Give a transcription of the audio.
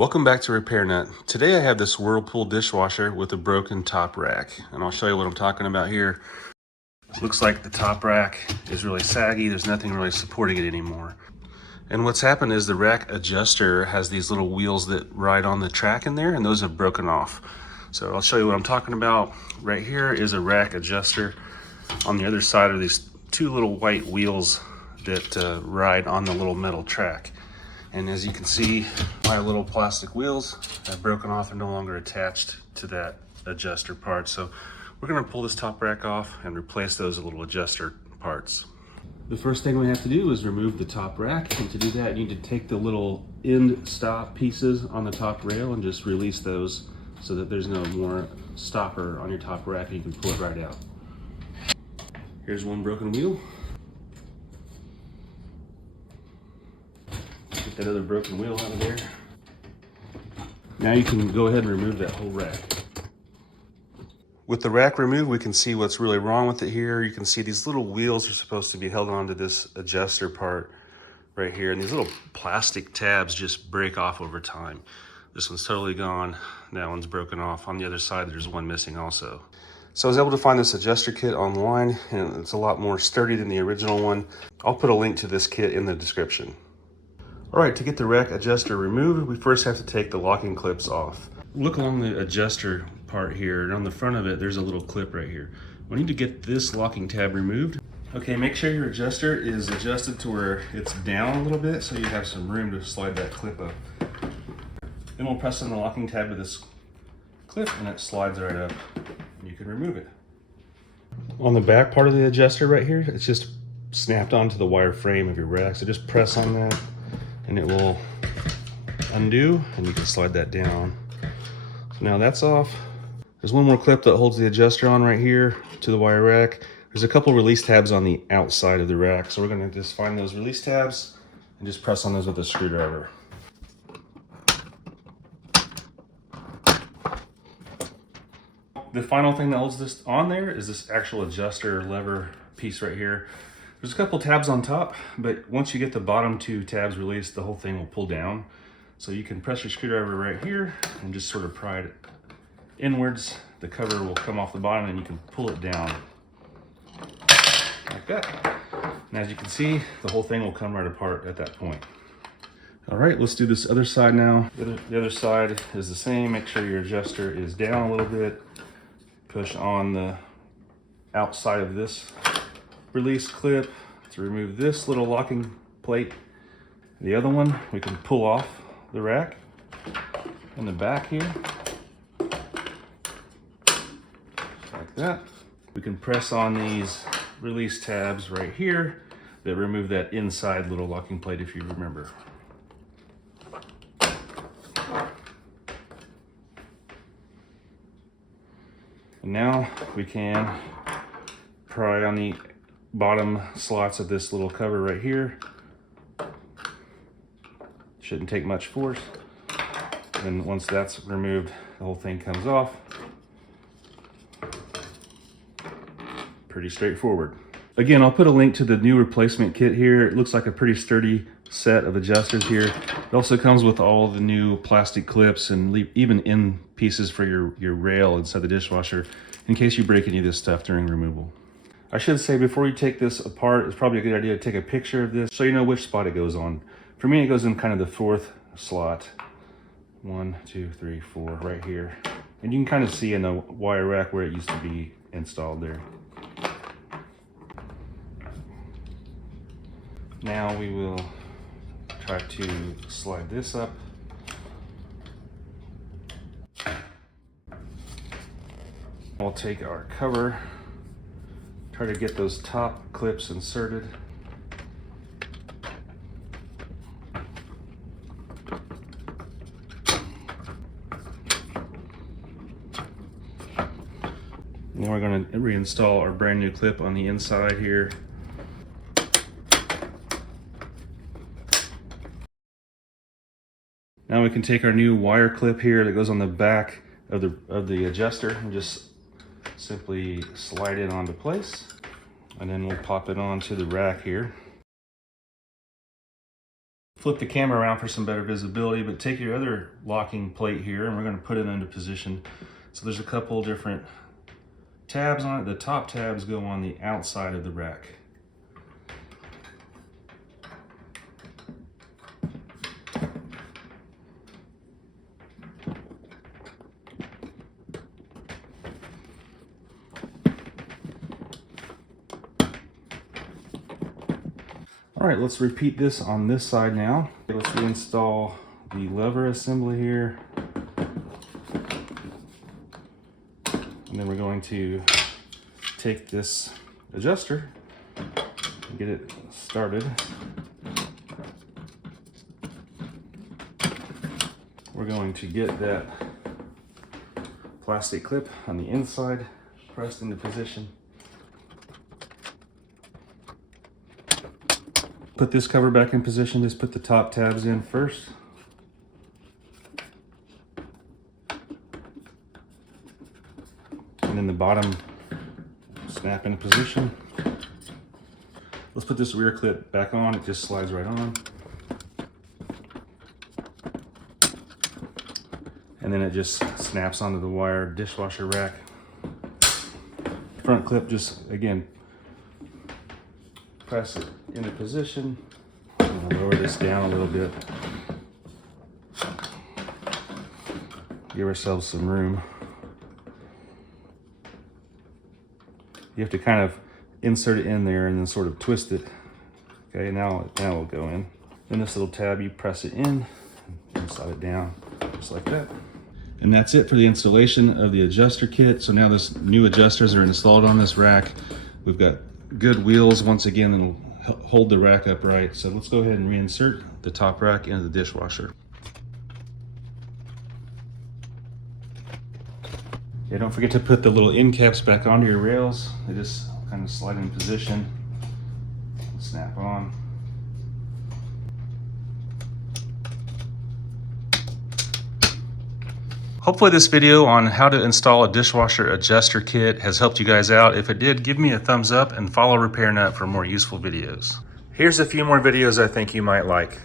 Welcome back to Repair Nut. Today I have this Whirlpool dishwasher with a broken top rack, and I'll show you what I'm talking about here. Looks like the top rack is really saggy. There's nothing really supporting it anymore. And what's happened is the rack adjuster has these little wheels that ride on the track in there, and those have broken off. So I'll show you what I'm talking about. Right here is a rack adjuster. On the other side are these two little white wheels that ride on the little metal track. And as you can see, my little plastic wheels have broken off and no longer attached to that adjuster part. So we're gonna pull this top rack off and replace those little adjuster parts. The first thing we have to do is remove the top rack. And to do that, you need to take the little end stop pieces on the top rail and just release those so that there's no more stopper on your top rack and you can pull it right out. Here's one broken wheel. Get that other broken wheel out of there. Now you can go ahead and remove that whole rack. With the rack removed, we can see what's really wrong with it here. You can see these little wheels are supposed to be held onto this adjuster part right here. And these little plastic tabs just break off over time. This one's totally gone. That one's broken off. On the other side, there's one missing also. So I was able to find this adjuster kit online, and it's a lot more sturdy than the original one. I'll put a link to this kit in the description. All right, to get the rack adjuster removed, we first have to take the locking clips off. Look along the adjuster part here, and on the front of it, there's a little clip right here. We need to get this locking tab removed. Okay, make sure your adjuster is adjusted to where it's down a little bit so you have some room to slide that clip up. Then we'll press on the locking tab with this clip and it slides right up and you can remove it. On the back part of the adjuster right here, it's just snapped onto the wire frame of your rack, so just press on that and it will undo and you can slide that down. So now that's off. There's one more clip that holds the adjuster on right here to the wire rack. There's a couple release tabs on the outside of the rack. So we're gonna just find those release tabs and just press on those with a screwdriver. The final thing that holds this on there is this actual adjuster lever piece right here. There's a couple tabs on top, but once you get the bottom two tabs released, the whole thing will pull down. So you can press your screwdriver right here and just sort of pry it inwards. The cover will come off the bottom and you can pull it down like that. And as you can see, the whole thing will come right apart at that point. All right, let's do this other side now. The other side is the same. Make sure your adjuster is down a little bit. Push on the outside of this release clip to remove this little locking plate. The other one, we can pull off the rack in the back here, like that. We can press on these release tabs right here that remove that inside little locking plate, if you remember. And now we can pry on the bottom slots of this little cover right here. Shouldn't take much force. And once that's removed, the whole thing comes off. Pretty straightforward. Again, I'll put a link to the new replacement kit here. It looks like a pretty sturdy set of adjusters here. It also comes with all the new plastic clips and even end pieces for your rail inside the dishwasher in case you break any of this stuff during removal. I should say before you take this apart, it's probably a good idea to take a picture of this so you know which spot it goes on. For me, it goes in kind of the fourth slot. 1, 2, 3, 4, right here. And you can kind of see in the wire rack where it used to be installed there. Now we will try to slide this up. We'll take our cover, try to get those top clips inserted. Now we're going to reinstall our brand new clip on the inside here. Now we can take our new wire clip here that goes on the back of the adjuster and just simply slide it onto place, and then we'll pop it onto the rack here. Flip the camera around for some better visibility, but take your other locking plate here and we're going to put it into position. So there's a couple different tabs on it. The top tabs go on the outside of the rack. All right, let's repeat this on this side now. Okay, let's reinstall the lever assembly here. And then we're going to take this adjuster and get it started. We're going to get that plastic clip on the inside pressed into position. Put this cover back in position, just put the top tabs in first. And then the bottom snap into position. Let's put this rear clip back on, it just slides right on. And then it just snaps onto the wire dishwasher rack. Front clip just, again, press it into position. I'm gonna lower this down a little bit. Give ourselves some room. You have to kind of insert it in there and then sort of twist it. Okay, now it'll go in. Then this little tab, you press it in and slide it down, just like that. And that's it for the installation of the adjuster kit. So now this new adjusters are installed on this rack. We've got good wheels once again that'll hold the rack upright. So let's go ahead and reinsert the top rack into the dishwasher. Yeah, don't forget to put the little end caps back onto your rails. They just kind of slide in position, snap on. Hopefully this video on how to install a dishwasher adjuster kit has helped you guys out. If it did, give me a thumbs up and follow Repair Nut for more useful videos. Here's a few more videos I think you might like.